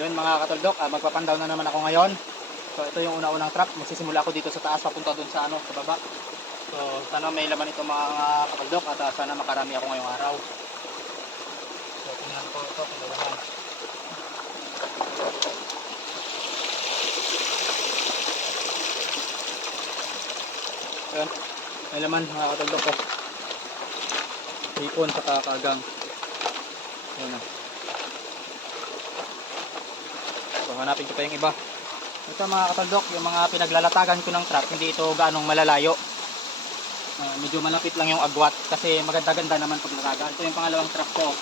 Yun mga katuldok, magpapandaw na naman ako ngayon. So ito yung una-unang trap. Magsisimula ako dito sa taas papunta dun sa sa baba. So sana may laman ito mga katuldok at sana makarami ako ngayong araw. So tingnan ko ito kung may laman. Yun, may laman mga katuldok ko. Hipon sa kakagang. Yun na. So hanapin ko pa yung iba. Ito mga kataldok, yung mga pinaglalatagan ko ng trap, hindi ito gaanong malalayo. Medyo malapit lang yung agwat kasi maganda-ganda naman pag natagan. Ito yung pangalawang trap ko.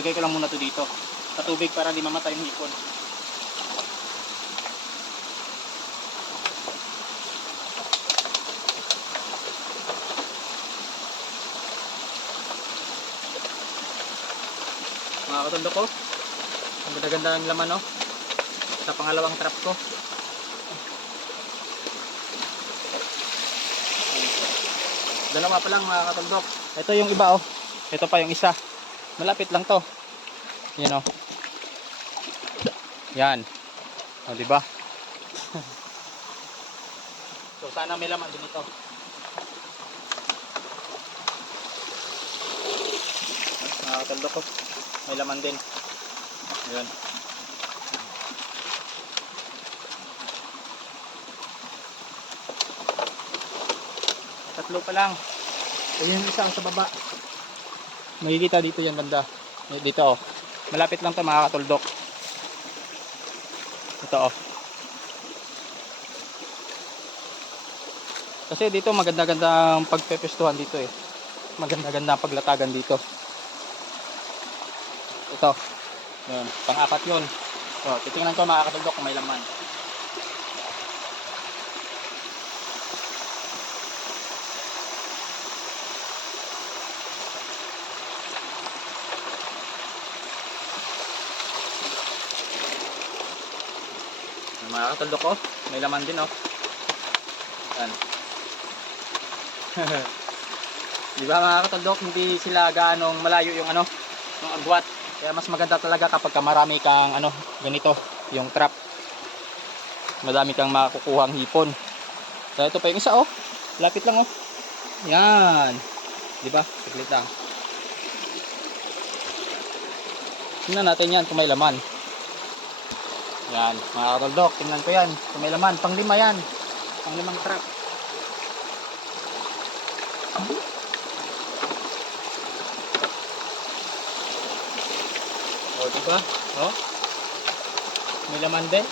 Lagay ko lang muna ito dito sa tubig para di mamatay yung hipon. Mga kataldok ko, ang ganda-ganda ng laman, no? Sa pangalawang trap ko. Dalawa pa lang mga kataldok. Ito yung iba, oh. Ito pa yung isa. Malapit lang to. Yan, oh. Yan. O, diba? So sana may laman din ito. Mga kataldok ko, may laman din. Ayan. Tatlo pa lang. Ayan yung isa sa baba. Makikita dito yan banda. Dito, oh. Malapit lang to mga katuldok. Ito, oh. Kasi dito maganda-ganda ang pagpepestuhan dito, eh. Maganda-ganda ang paglatagan dito. Ito. Yun, pang-apat yun. So, titingnan ko mga katuldok kung may laman. Mga katuldok ko, may laman din, oh. Yan. Diba mga katuldok, hindi sila gaanong malayo yung yung agwat. Kaya mas maganda talaga kapag marami kang ganito, yung trap. Madami kang makukuhang hipon. So ito pa yung isa, oh. Lapit lang, oh. Yan. Diba? Saglit lang. Tingnan natin yan kung may laman. Yan, mga katuldok, tingnan ko yan kung may laman. Pang-lima yan. Pang-limang trap. O, diba? O? May laman din.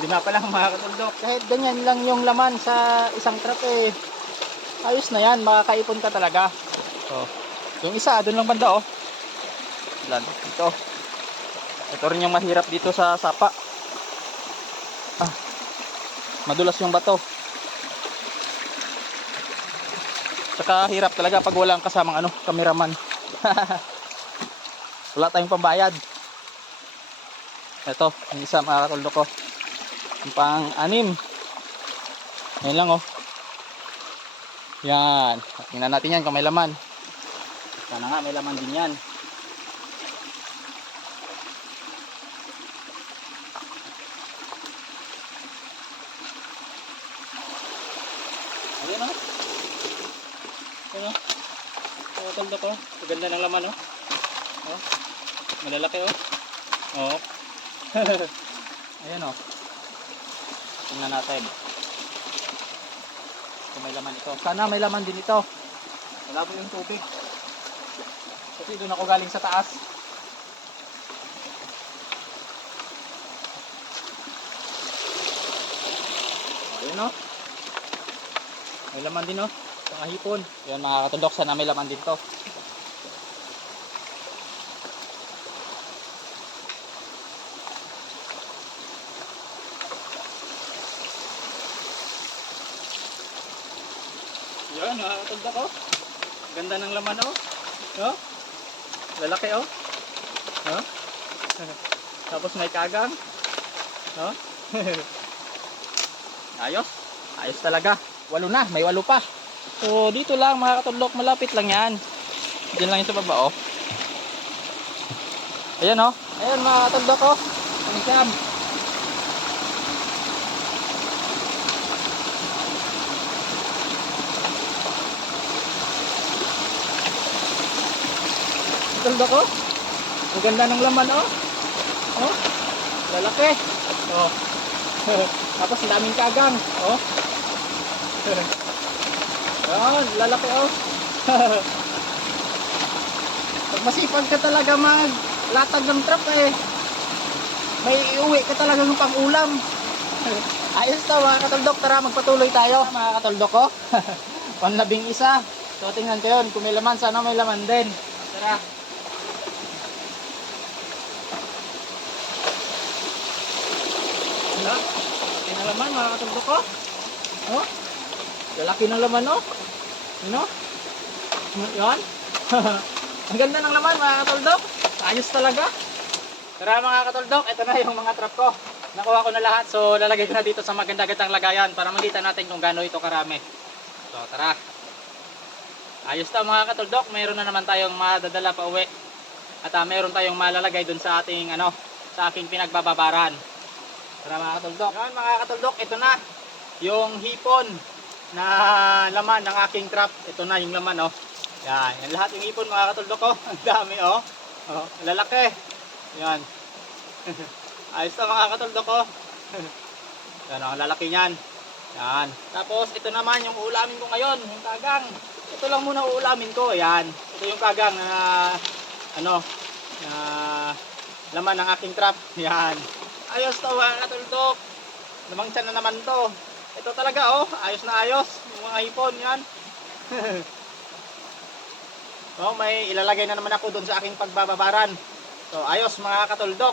Lima pa lang mga katuldok. Kahit ganyan lang yung laman sa isang trap, eh. Ayos na yan, makakaipon ka talaga. O, yung isa, doon lang banda, oh. Ito rin yung mahirap dito sa sapa. Madulas yung bato. Tsaka hirap talaga pag walang kasamang cameraman. Wala tayong pambayad. Ito, yung isa mga katuldok ko. Yung pang-anim. Ngayon lang, oh. Yan. Tingnan natin yan kung may laman. Sana nga may laman din yan. Ayan, oh. Ayan, oh. Mga katuldok, oh. Maganda ng laman, oh. Oh. Malalaki, oh. Oh. Ayan, oh. Tingnan natin kung may laman ito. Sana may laman din ito. Malabo yung tubig kasi doon ako galing sa taas. Ayan, oh. May laman din, oh. Pangahipon. Ayan mga katuldok, sana may laman din to. Yan mga katuldok, oh. Ganda ng laman, oh. Oh. Lalaki, oh. Oh. Tapos may kagang. Oh. Ayos. Ayos talaga. 8 na, may 8 pa. So dito lang mga katuldok, malapit lang yan. Diyan lang yung sa baba, oh. Ayan, oh. Ayan, mga katuldok, oh. Ang siyam. Katuldok, oh. Ang ganda ng laman, oh. Oh. Lalaki. Oh. Tapos ang daming kagang, oh. Ayan, lalaki, oh. Pag masipag ka talaga maglatag ng trap eh, may iuwi ka talaga ng pang-ulam. Ayos to mga katuldok, tara magpatuloy tayo mga katuldok ko. Panlabing isa. So tingnan ko yun, kung may laman, sana may laman din. Tara. Wala, lalaki na laman mga katuldok ko. Oh, lalaki ng laman, oh. Ano? Yan. Ang ganda ng laman mga katuldok. Ayos talaga. Tara mga katuldok, ito na yung mga trap ko. Nakuha ko na lahat, so lalagay ko na dito sa maganda-gandang lagayan para makita natin kung gaano ito karami. So tara. Ayos na mga katuldok, mayroon na naman tayong madadala pa uwi. At mayroon tayong malalagay dun sa ating sa aking pinagbababaran. Tara mga katuldok. Yan mga katuldok, ito na yung hipon na laman ng aking trap. Ito na yung laman, oh. Yan, yan lahat yung hipon mga katuldok ko. Ang dami, oh. Oh, lalaki. Yan. Ayos na mga katuldok ko. Yan, ang lalaki niyan. Yan. Tapos ito naman yung uulamin ko ngayon, yung kagang. Ito lang muna uulamin ko. Yan. Ito yung kagang na na laman ng aking trap. Yan. Ayos to mga katuldok. Lamang tiyan na naman to. Ito talaga, oh. Ayos na ayos. Yung mga hipon, yan. So, may ilalagay na naman ako doon sa aking pagbababaran. So, ayos mga katuldok.